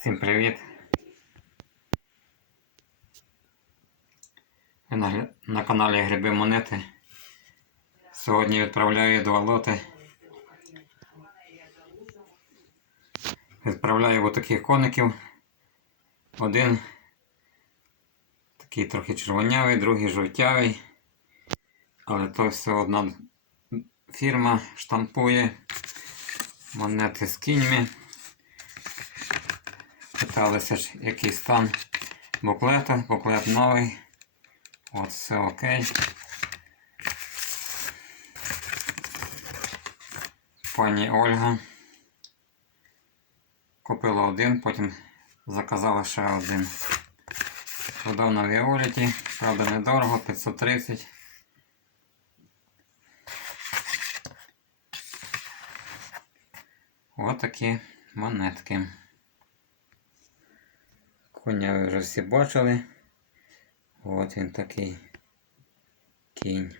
Всім привіт! Ви на, на каналі Гриби Монети. Сьогодні відправляю два лоти. Відправляю таких коників. Один такий трохи червонявий, другий жовтявий. Але то все одна фірма штампує монети з кіньми. Питалися, ж, який стан буклета. Буклет новий. От все окей. Пані Ольга купила один, потім заказала ще один. Продав на Віоліті, правда недорого, 530. Ось такі монетки. Коня ви вже всі бачили. От він такий кінь.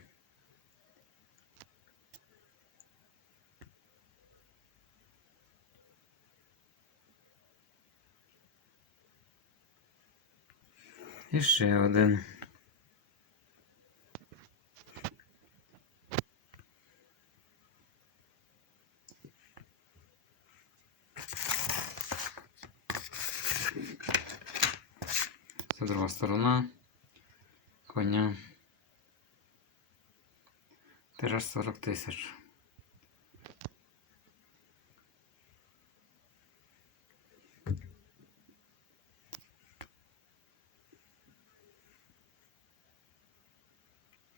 І ще один. Друга сторона коня. Тираж 40 тисяч.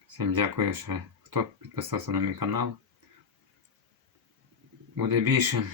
Всім дякую, що хто підписався на мій канал. Буде більше.